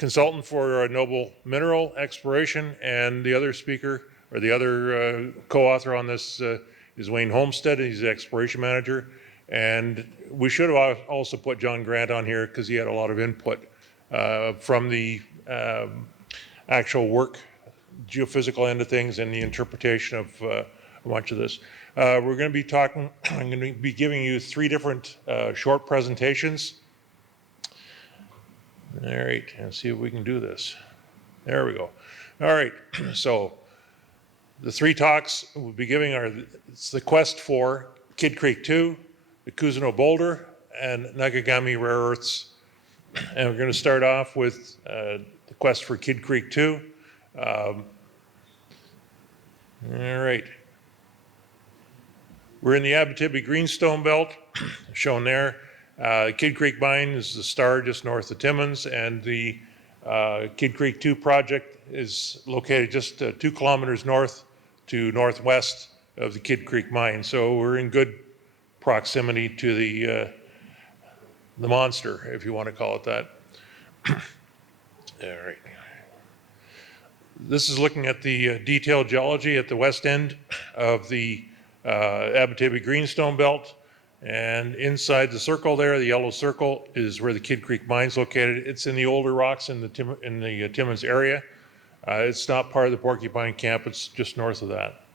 consultant for Noble Mineral Exploration, and the other speaker, or the other co-author on this is Wayne Homestead. He's the exploration manager. And we should have also put John Grant on here because he had a lot of input from the actual work, geophysical end of things, and the interpretation of a bunch of this. We're going to be talking, I'm going to be giving you 3 different short presentations. All right, and see if we can do this. There we go. All right, so the 3 talks we'll be giving are, it's the quest for Kid Creek 2, the Cousino Boulder, and Nagagami Rare Earths. And we're going to start off with the quest for Kid Creek 2. All right. We're in the Abitibi greenstone belt, shown there. Kid Creek Mine is the star just north of Timmins, and the Kid Creek 2 project is located just 2 kilometers north to northwest of the Kid Creek Mine. So we're in good proximity to the monster, if you want to call it that. All right. This is looking at the detailed geology at the west end of the Abitibi greenstone belt, and inside the circle there, the yellow circle, is where the Kid Creek Mine is located. It's in the older rocks in the Timmins area. It's not part of the Porcupine Camp. It's just north of that.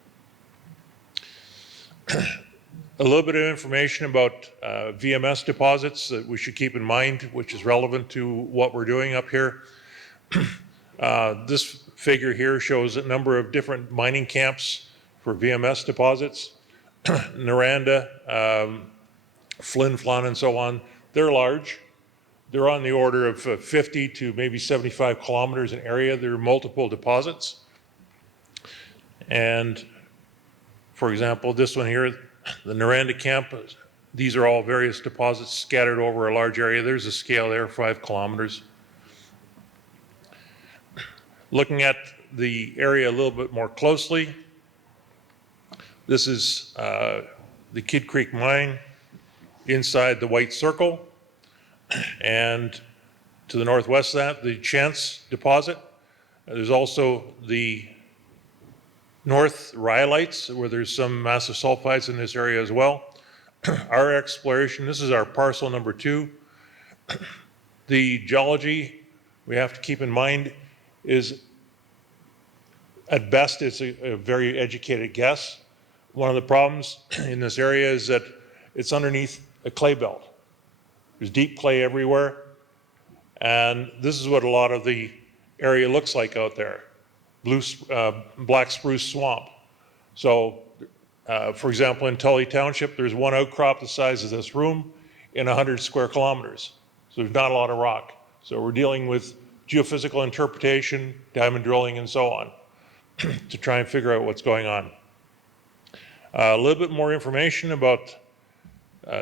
A little bit of information about VMS deposits that we should keep in mind, which is relevant to what we're doing up here. This figure here shows a number of different mining camps for VMS deposits. Noranda, Flin Flon, and so on. They're large. They're on the order of 50 to maybe 75 kilometers in area. There are multiple deposits. And for example, this one here, the Noranda camp, these are all various deposits scattered over a large area. There's a scale there, 5 kilometers. Looking at the area a little bit more closely, this is the Kid Creek Mine inside the white circle, and to the northwest of that, the Chance deposit. There's also the North Rhyolites, where there's some massive sulfides in this area as well. Our exploration, this is our parcel number 2. The geology we have to keep in mind is, at best, it's a very educated guess. One of the problems in this area is that it's underneath a clay belt. There's deep clay everywhere, and this is what a lot of the area looks like out there. Black spruce swamp. So, for example, in Tully Township, there's one outcrop the size of this room in 100 square kilometers. So there's not a lot of rock. So we're dealing with geophysical interpretation, diamond drilling, and so on to try and figure out what's going on. A little bit more information about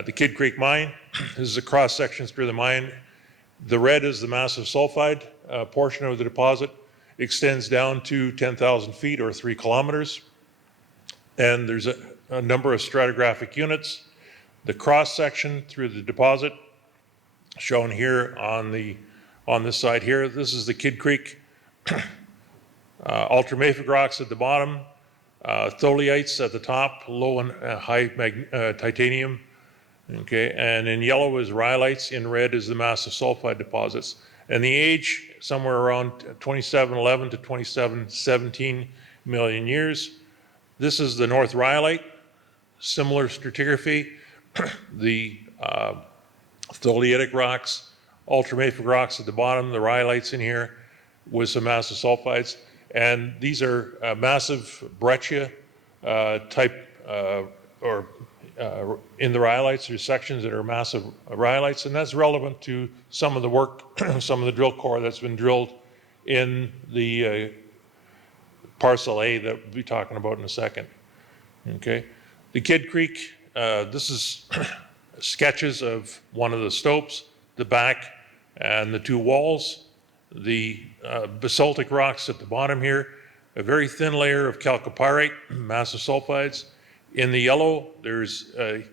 the Kid Creek Mine. This is a cross section through the mine. The red is the massive sulfide portion of the deposit. Extends down to 10,000 feet or 3 kilometers. And there's a number of stratigraphic units. The cross section through the deposit, shown here on this side here, this is the Kid Creek ultramafic rocks at the bottom, tholeiites at the top, low and high titanium. Okay, and in yellow is rhyolites, in red is the massive sulfide deposits. And the age, somewhere around 2711 to 2717 million years. This is the North Rhyolite, similar stratigraphy. The tholeiitic rocks, ultramafic rocks at the bottom, the rhyolites in here with some massive sulfides. And these are massive breccia type, in the rhyolites, there's sections that are massive rhyolites, and that's relevant to some of the work, some of the drill core that's been drilled in the parcel A that we'll be talking about in a second. Okay, the Kid Creek, this is sketches of one of the stopes, the back, and the 2 walls. The basaltic rocks at the bottom here, a very thin layer of chalcopyrite, massive sulfides. In the yellow, there's a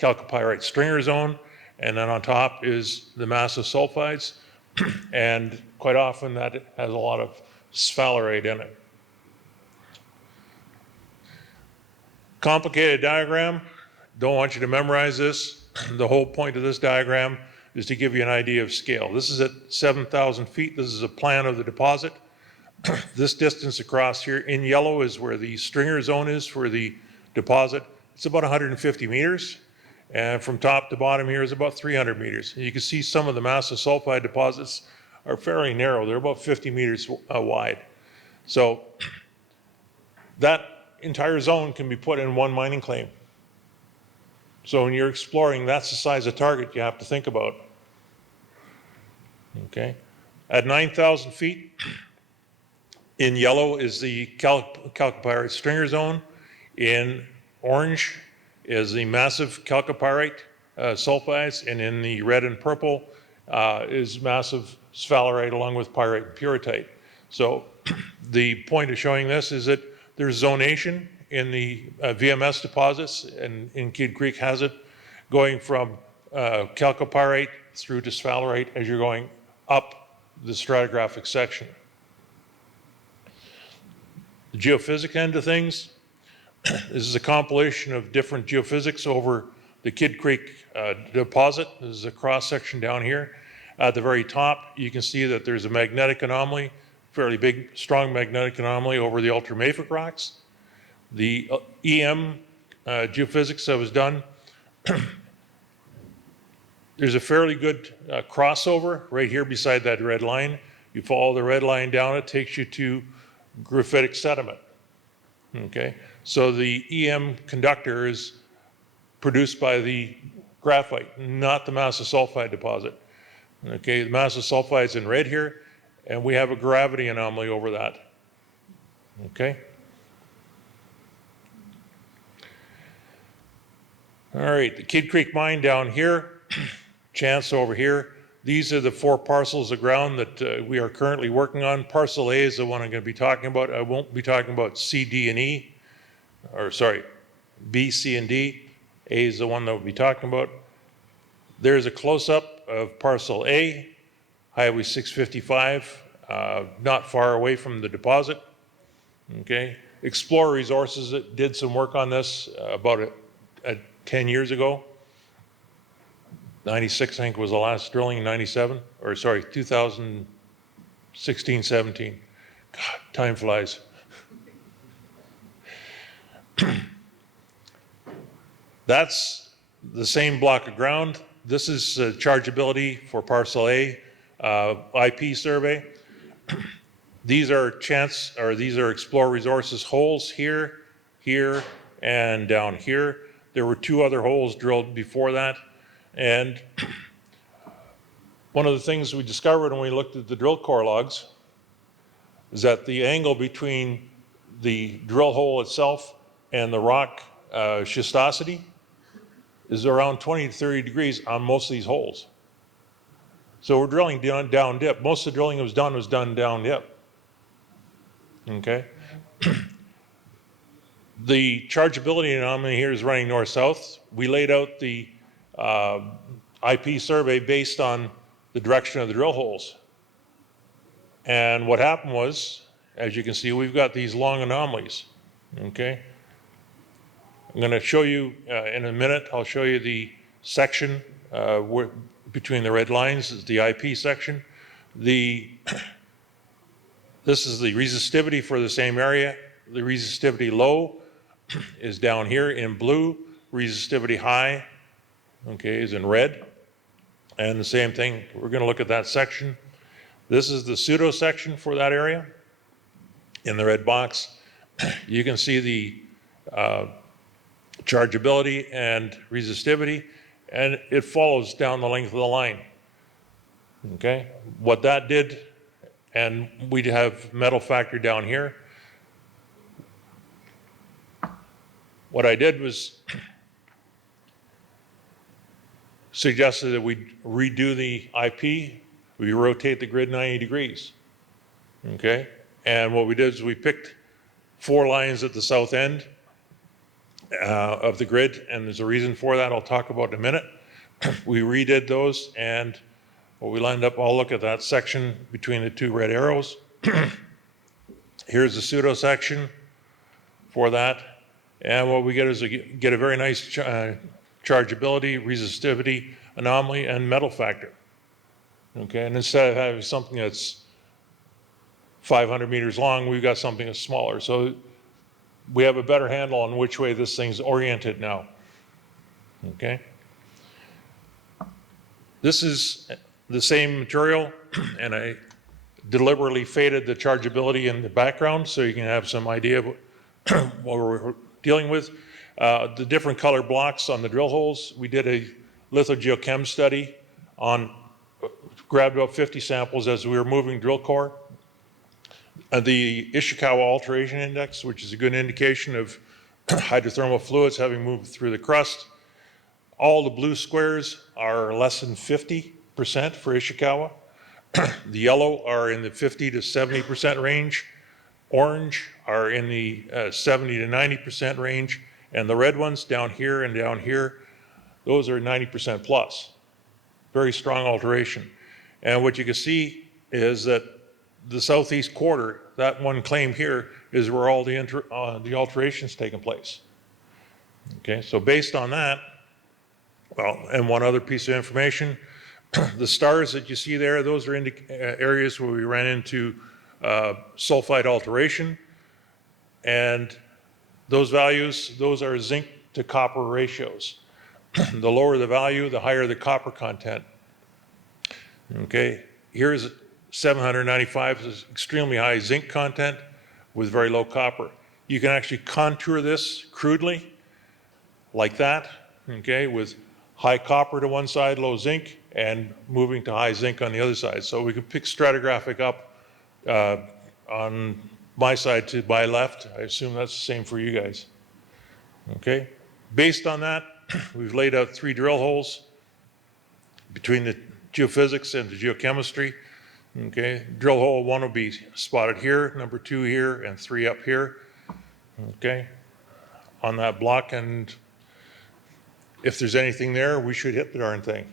chalcopyrite stringer zone, and then on top is the massive sulfides. And quite often that has a lot of sphalerite in it. Complicated diagram. Don't want you to memorize this. The whole point of this diagram is to give you an idea of scale. This is at 7,000 feet. This is a plan of the deposit. This distance across here in yellow is where the stringer zone is for the deposit. It's about 150 meters. And from top to bottom here is about 300 meters. And you can see some of the massive sulfide deposits are fairly narrow. They're about 50 meters wide. So that entire zone can be put in one mining claim. So when you're exploring, that's the size of target you have to think about. Okay. At 9,000 feet, in yellow is the chalcopyrite stringer zone. In orange is the massive chalcopyrite sulfides, and in the red and purple is massive sphalerite along with pyrite and pyrrhotite. So the point of showing this is that there's zonation in the VMS deposits, and in Kidd Creek has it, going from chalcopyrite through to sphalerite as you're going up the stratigraphic section. The geophysics end of things, this is a compilation of different geophysics over the Kidd Creek deposit. This is a cross section down here. At the very top, you can see that there's a magnetic anomaly, fairly big, strong magnetic anomaly over the ultramafic rocks. The EM geophysics that was done, there's a fairly good crossover right here beside that red line. You follow the red line down, it takes you to graphitic sediment. Okay, so the EM conductor is produced by the graphite, not the massive sulfide deposit. Okay, the massive sulfide is in red here, and we have a gravity anomaly over that. Okay. All right, the Kidd Creek mine down here, Chance over here. These are the 4 parcels of ground that we are currently working on. Parcel A is the one I'm going to be talking about. I won't be talking about C, D, and E, or sorry, B, C, and D. A is the one that we'll be talking about. There's a close-up of parcel A, Highway 655, not far away from the deposit. Okay, Explor Resources did some work on this about 10 years ago. 96, I think, was the last drilling in 97, or sorry, 2016, 17. God, time flies. That's the same block of ground. This is chargeability for parcel A, IP survey. These are Explor Resources holes here, here, and down here. There were 2 other holes drilled before that. And one of the things we discovered when we looked at the drill core logs is that the angle between the drill hole itself and the rock schistosity is around 20 to 30 degrees on most of these holes. So we're drilling down dip. Most of the drilling that was done down dip. Okay. The chargeability anomaly here is running north-south. We laid out the IP survey based on the direction of the drill holes. And what happened was, as you can see, we've got these long anomalies. Okay. I'm going to show you in a minute, I'll show you the section between the red lines is the IP section. This is the resistivity for the same area. The resistivity low is down here in blue. Resistivity high, okay, is in red. And the same thing, we're going to look at that section. This is the pseudo section for that area. In the red box, you can see the chargeability and resistivity, and it follows down the length of the line. Okay, what that did, and we have metal factor down here. What I did was suggested that we redo the IP, we rotate the grid 90 degrees. Okay, and what we did is we picked 4 lines at the south end of the grid, and there's a reason for that I'll talk about in a minute. We redid those, and Well, we lined up, I'll look at that section between the two red arrows. Here's the pseudo section for that. And what we get is get a very nice chargeability, resistivity, anomaly, and metal factor. Okay, and instead of having something that's 500 meters long, we've got something that's smaller. So we have a better handle on which way this thing's oriented now. Okay. This is the same material, and I deliberately faded the chargeability in the background so you can have some idea of what we're dealing with. The different color blocks on the drill holes, we did a lithogeochem study on, grabbed about 50 samples as we were moving drill core. The Ishikawa alteration index, which is a good indication of hydrothermal fluids having moved through the crust. All the blue squares are less than 50% for Ishikawa. The yellow are in the 50 to 70% range. Orange are in the 70 to 90% range. And the red ones down here and down here, those are 90% plus. Very strong alteration. And what you can see is that the southeast quarter, that one claim here, is where all the alterations taking place. Okay, so based on that, well, and one other piece of information, the stars that you see there, those are areas where we ran into sulfide alteration, and those values, those are zinc to copper ratios. The lower the value, the higher the copper content. Okay, here's 795, is extremely high zinc content with very low copper. You can actually contour this crudely like that, okay, with high copper to one side, low zinc, and moving to high zinc on the other side. So we can pick stratigraphic up on my side to my left. I assume that's the same for you guys. Okay, based on that, we've laid out 3 drill holes between the geophysics and the geochemistry. Okay, drill hole 1 will be spotted here, number 2 here, and 3 up here. Okay, on that block, and if there's anything there, we should hit the darn thing.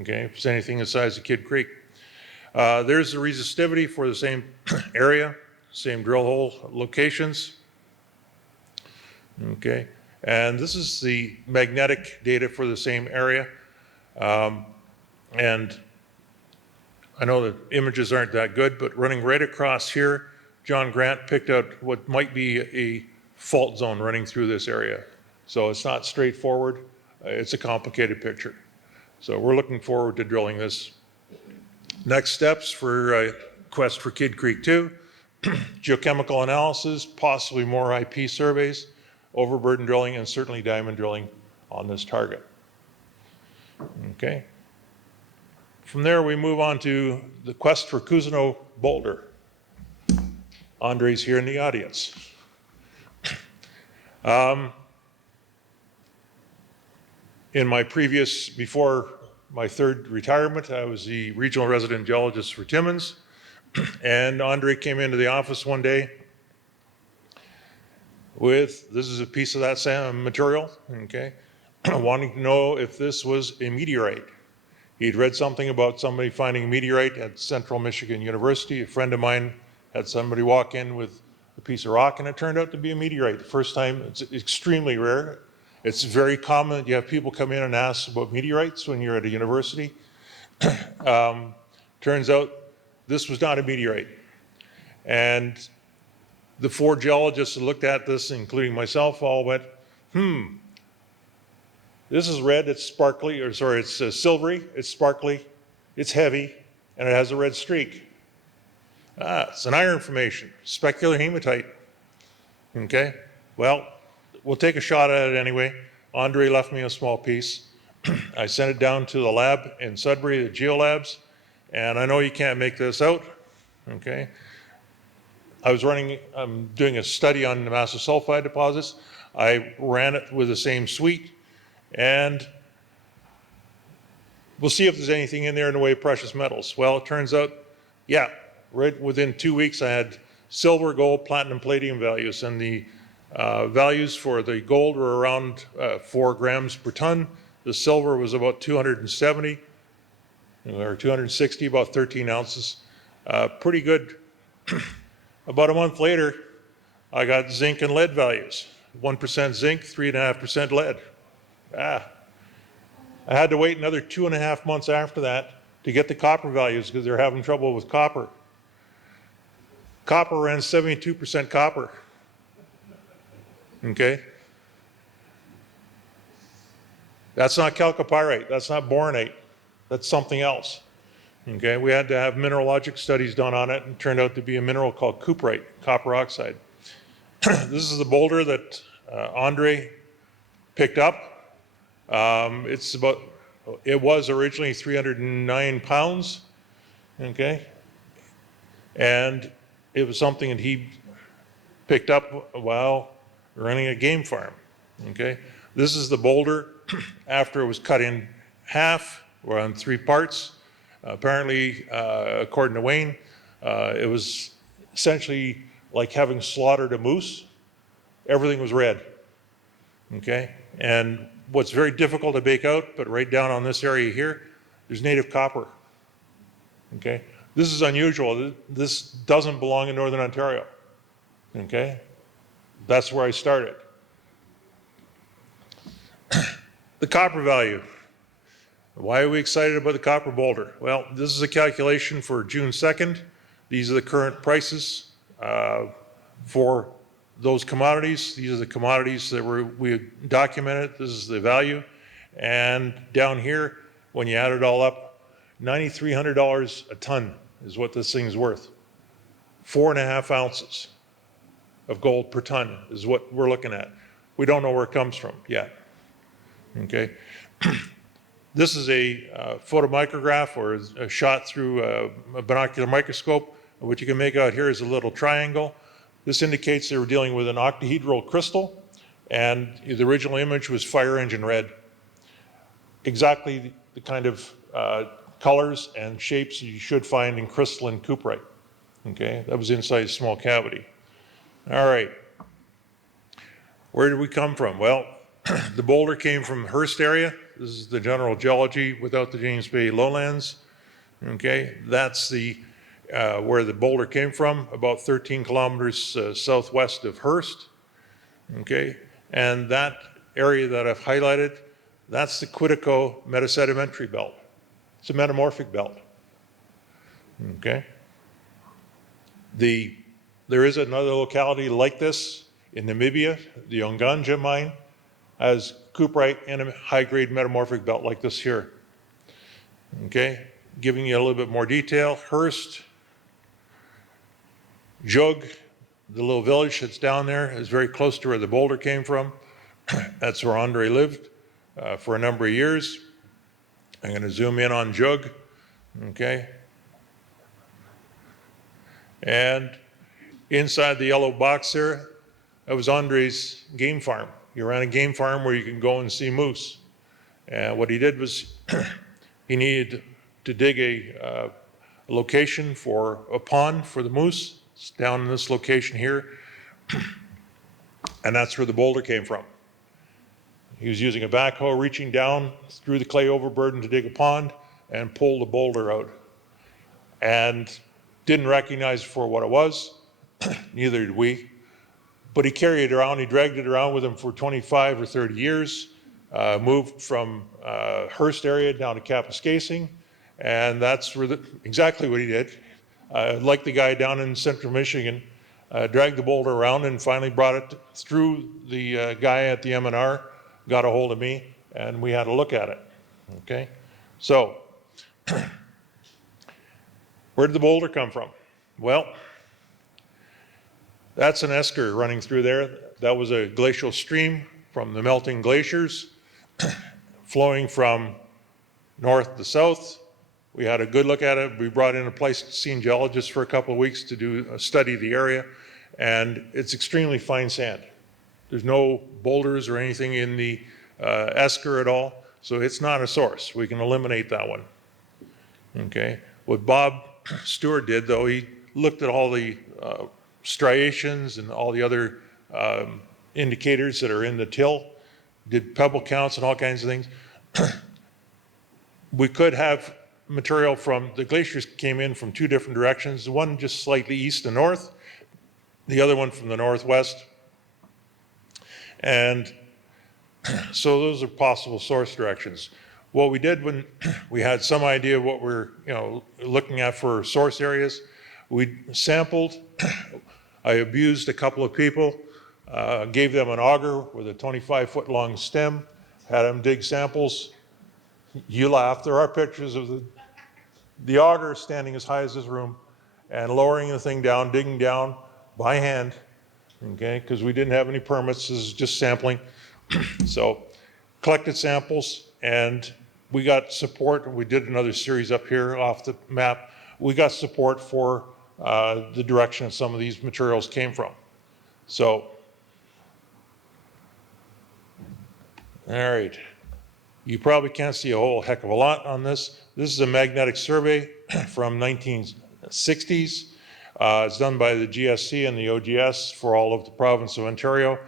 Okay, if there's anything the size of Kidd Creek. There's the resistivity for the same area, same drill hole locations. Okay, and this is the magnetic data for the same area. And I know the images aren't that good, but running right across here, John Grant picked out what might be a fault zone running through this area. So it's not straightforward. It's a complicated picture. So we're looking forward to drilling this. Next steps for quest for Kidd Creek 2, geochemical analysis, possibly more IP surveys, overburden drilling, and certainly diamond drilling on this target. Okay. From there, we move on to the quest for Cousino Boulder. Andre's here in the audience. In my previous, before my 3rd retirement, I was the regional resident geologist for Timmins. And Andre came into the office one day with, this is a piece of that same material, okay, wanting to know if this was a meteorite. He'd read something about somebody finding a meteorite at Central Michigan University. A friend of mine had somebody walk in with a piece of rock, and it turned out to be a meteorite. The first time, it's extremely rare. It's very common that you have people come in and ask about meteorites when you're at a university. Turns out this was not a meteorite. And the 4 geologists that looked at this, including myself, all went, this is red, it's sparkly, or sorry, it's silvery, it's sparkly, it's heavy, and it has a red streak. It's an iron formation, specular hematite. Okay, well, we'll take a shot at it anyway. Andre left me a small piece. I sent it down to the lab in Sudbury, the geolabs, and I know you can't make this out, okay? I'm doing a study on the massive sulfide deposits. I ran it with the same suite, and we'll see if there's anything in there in the way of precious metals. Well, it turns out, yeah, right within 2 weeks I had silver, gold, platinum, palladium values, and the values for the gold were around 4 grams per ton. The silver was about 270, or 260, about 13 ounces. Pretty good. About a month later, I got zinc and lead values. 1% zinc, 3.5% lead. I had to wait another 2.5 months after that to get the copper values because they're having trouble with copper. Copper ran 72% copper. Okay? That's not chalcopyrite, that's not boronate, that's something else. Okay, we had to have mineralogic studies done on it and it turned out to be a mineral called cuprite, copper oxide. This is the boulder that Andre picked up. It was originally 309 pounds, okay? And it was something that he picked up while running a game farm, okay? This is the boulder after it was cut in half or on 3 parts. Apparently, according to Wayne, it was essentially like having slaughtered a moose. Everything was red, okay? And what's very difficult to bake out, but right down on this area here, there's native copper, okay? This is unusual. This doesn't belong in Northern Ontario, okay? That's where I started. The copper value. Why are we excited about the copper boulder? Well, this is a calculation for June 2nd. These are the current prices for those commodities. These are the commodities that we documented. This is the value. And down here, when you add it all up, $9,300 a ton is what this thing's worth. 4.5 ounces of gold per ton is what we're looking at. We don't know where it comes from yet. Okay. This is a photomicrograph or a shot through a binocular microscope. What you can make out here is a little triangle. This indicates they were dealing with an octahedral crystal, and the original image was fire engine red. Exactly the kind of colors and shapes you should find in crystalline cuprite. Okay, that was inside a small cavity. All right, where did we come from? Well, the boulder came from Hearst area. This is the general geology without the James Bay lowlands. Okay, that's the where the boulder came from, about 13 kilometers southwest of Hearst. Okay, and that area that I've highlighted, that's the Quitico metasedimentary belt. It's a metamorphic belt. Okay, there is another locality like this in Namibia, the Onganja mine, has cuprite in a high-grade metamorphic belt like this here. Okay, giving you a little bit more detail. Hearst, Jug, the little village that's down there, is very close to where the boulder came from. That's where Andre lived for a number of years. I'm going to zoom in on Jug. Okay, and inside the yellow box there, that was Andre's game farm. He ran a game farm where you can go and see moose. And what he did was he needed to dig a location for a pond for the moose. It's down in this location here. And that's where the boulder came from. He was using a backhoe, reaching down through the clay overburden to dig a pond and pull the boulder out. And didn't recognize it for what it was. Neither did we. But he carried it around, he dragged it around with him for 25 or 30 years, moved from Hearst area down to Kapuskasing, and that's where exactly what he did. Like the guy down in central Michigan, dragged the boulder around and finally brought it through the guy at the M&R, got a hold of me, and we had a look at it, okay? So, where did the boulder come from? Well, that's an esker running through there. That was a glacial stream from the melting glaciers flowing from north to south. We had a good look at it. We brought in a Pleistocene geologist for a couple of weeks to do a study of the area, and it's extremely fine sand. There's no boulders or anything in the esker at all, so it's not a source. We can eliminate that one. Okay. What Bob Stewart did, though, he looked at all the striations and all the other indicators that are in the till, did pebble counts and all kinds of things. We could have material from, the glaciers came in from two different directions, one just slightly east and north, the other one from the northwest. And so those are possible source directions. What we did when we had some idea of what we're looking at for source areas, we sampled. I abused a couple of people, gave them an auger with a 25-foot long stem, had them dig samples. You laugh, there are pictures of the auger standing as high as this room and lowering the thing down, digging down by hand, okay, because we didn't have any permits, this is just sampling. So collected samples and we got support. We did another series up here off the map. We got support for the direction some of these materials came from. So, all right. You probably can't see a whole heck of a lot on this. This is a magnetic survey from 1960s. It's done by the GSC and the OGS for all of the province of Ontario.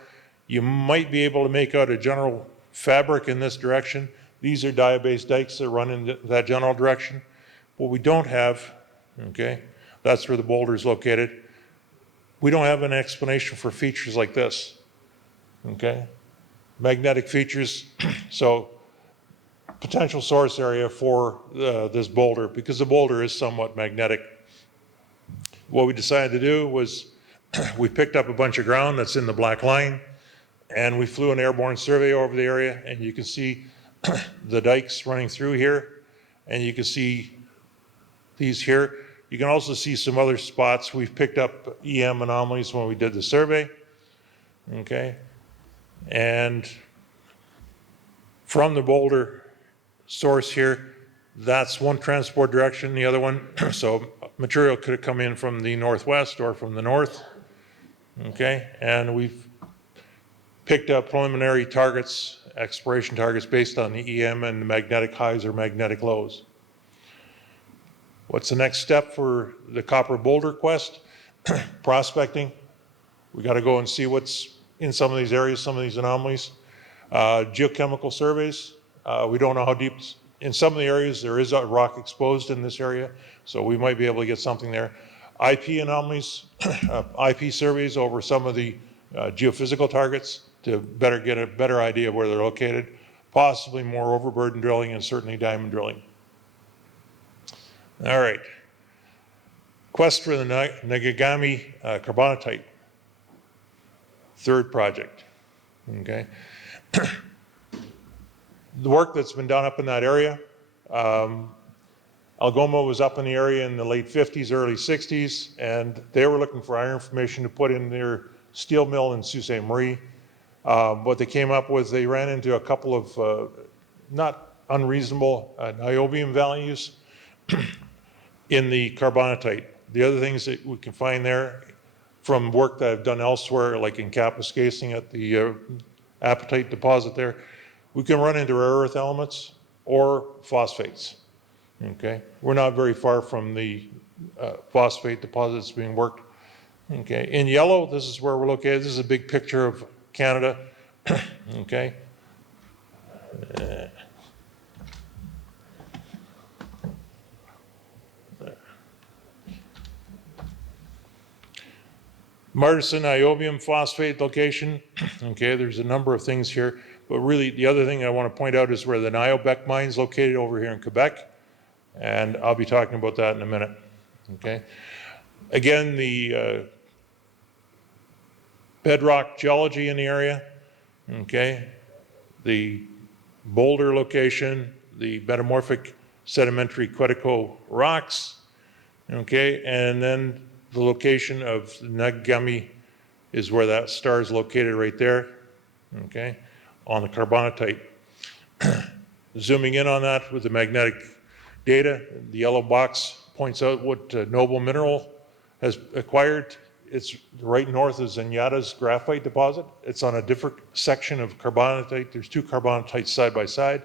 You might be able to make out a general fabric in this direction. These are diabase dikes that run in that general direction. What we don't have, okay, that's where the boulder is located. We don't have an explanation for features like this, okay? Magnetic features, so potential source area for this boulder, because the boulder is somewhat magnetic. What we decided to do was we picked up a bunch of ground that's in the black line, and we flew an airborne survey over the area, and you can see the dikes running through here, and you can see these here. You can also see some other spots. We've picked up EM anomalies when we did the survey, okay? And from the boulder source here, that's one transport direction, the other one, so material could have come in from the northwest or from the north, okay? And we've picked up preliminary targets, exploration targets based on the EM and the magnetic highs or magnetic lows. What's the next step for the copper boulder quest? Prospecting. We got to go and see what's in some of these areas, some of these anomalies. Geochemical surveys. We don't know how deep. In some of the areas, there is a rock exposed in this area, so we might be able to get something there. IP anomalies, IP surveys over some of the geophysical targets to get a better idea of where they're located. Possibly more overburden drilling and certainly diamond drilling. All right. Quest for the Nagagami Carbonatite. Third project. Okay. The work that's been done up in that area, Algoma was up in the area in the late 50s, early 60s, and they were looking for iron formation to put in their steel mill in Sault Ste. Marie. What they came up with, they ran into a couple of not unreasonable niobium values in the carbonatite. The other things that we can find there from work that I've done elsewhere, like in Kapuskasing at the apatite deposit there, we can run into rare earth elements or phosphates, okay? We're not very far from the phosphate deposits being worked, okay? In yellow, this is where we're located. This is a big picture of Canada, okay? Martison niobium phosphate location, okay, there's a number of things here, but really the other thing I want to point out is where the Niobec Mine is located over here in Quebec, and I'll be talking about that in a minute, okay? Again, the bedrock geology in the area, okay? The boulder location, the metamorphic sedimentary Quetico rocks, okay, and then the location of Nagigami is where that star is located right there, okay, on the carbonatite. Zooming in on that with the magnetic data, the yellow box points out what noble mineral has acquired. It's right north of Zenyatta's graphite deposit. It's on a different section of carbonatite. There's two carbonatites side by side.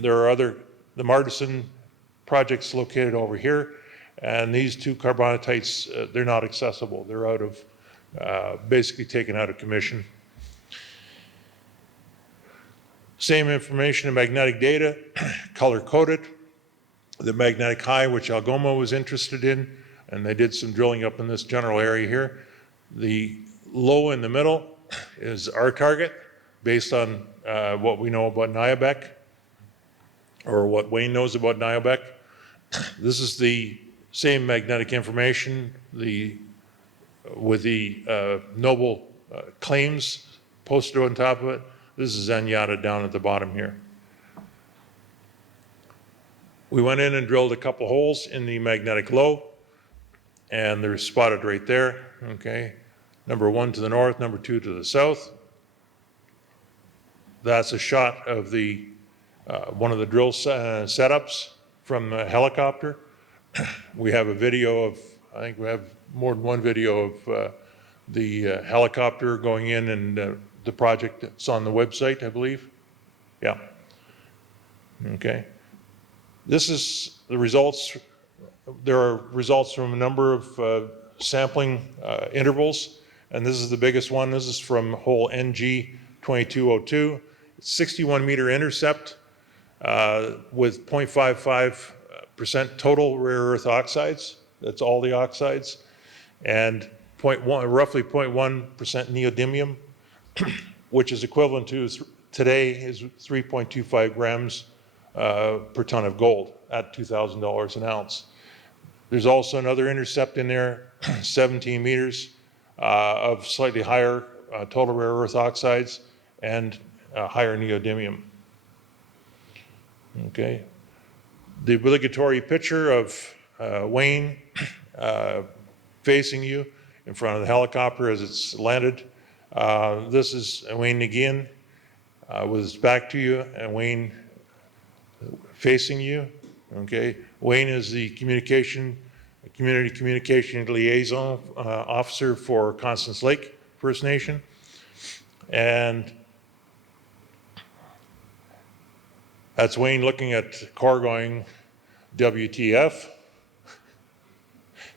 There are the Martison projects located over here. And these two carbonatites, they're not accessible. They're out of, basically taken out of commission. Same information in magnetic data, color coded. the magnetic high, which Algoma was interested in, and they did some drilling up in this general area here. The low in the middle is our target based on what we know about Niobec, or what Wayne knows about Niobec. This is the same magnetic information with the noble claims posted on top of it. This is Zenyatta down at the bottom here. We went in and drilled a couple holes in the magnetic low, and they're spotted right there, okay? Number 1 to the north, number 2 to the south. That's a shot of the one of the drill setups from a helicopter. We have a video of, I think we have more than one video of the helicopter going in and the project that's on the website, I believe. Yeah. Okay. This is the results. There are results from a number of sampling intervals, and this is the biggest one. This is from hole NG 2202. It's 61 meter intercept with 0.55% total rare earth oxides. That's all the oxides, and roughly 0.1% neodymium, which is equivalent to today is 3.25 grams per ton of gold at $2,000 an ounce. There's also another intercept in there, 17 meters of slightly higher total rare earth oxides and higher neodymium. Okay. The obligatory picture of Wayne facing you in front of the helicopter as it's landed. This is Wayne Nagin with his back to you, and Wayne facing you. Okay, Wayne is the community communication liaison officer for Constance Lake First Nation, and that's Wayne looking at core going, WTF.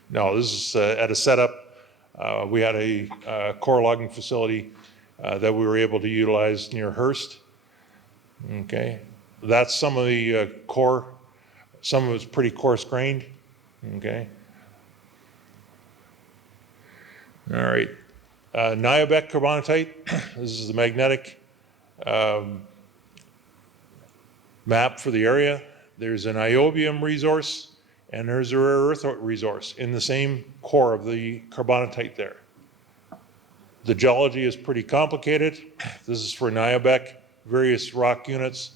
No, this is at a setup. We had a core logging facility that we were able to utilize near Hearst. Okay, that's some of the core. Some of it's pretty coarse grained. Okay. All right. Niobec Carbonatite. This is the magnetic map for the area. There's a niobium resource and there's a rare earth resource in the same core of the carbonatite there. The geology is pretty complicated. This is for Niobec, various rock units.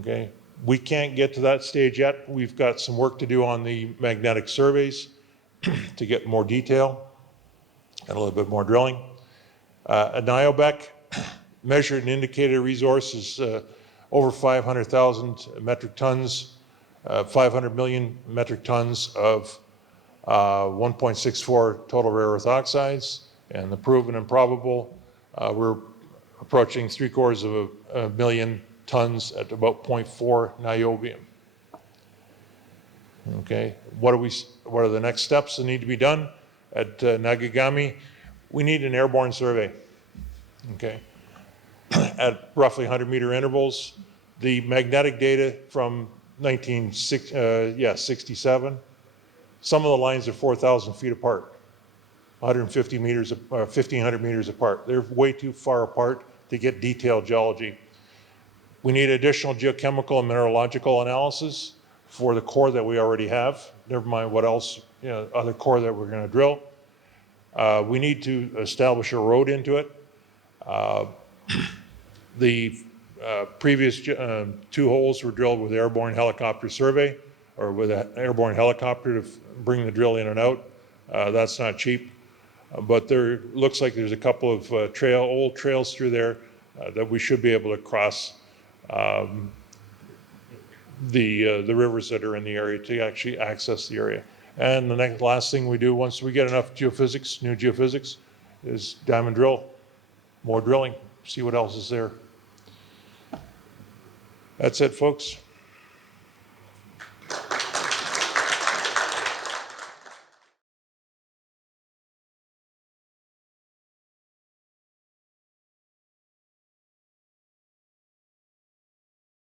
Okay. We can't get to that stage yet. We've got some work to do on the magnetic surveys to get more detail and a little bit more drilling. At Niobec, measured and indicated resource is over 500,000 metric tons, 500 million metric tons of 1.64 total rare earth oxides, and the proven and probable, we're approaching 3/4 of a million tons at about 0.4 niobium. Okay, what are the next steps that need to be done at Nagagami? We need an airborne survey. Okay, at roughly 100 meter intervals. The magnetic data from 1967. Some of the lines are 4,000 feet apart, 150 meters, 1,500 meters apart. They're way too far apart to get detailed geology. We need additional geochemical and mineralogical analysis for the core that we already have. Never mind what else, other core that we're going to drill. We need to establish a road into it. The previous 2 holes were drilled with airborne helicopter survey, or with an airborne helicopter to bring the drill in and out. That's not cheap, but there looks like there's a couple of old trails through there that we should be able to cross the rivers that are in the area to actually access the area. And the last thing we do once we get enough geophysics, new geophysics, is diamond drill, more drilling, see what else is there. That's it, folks.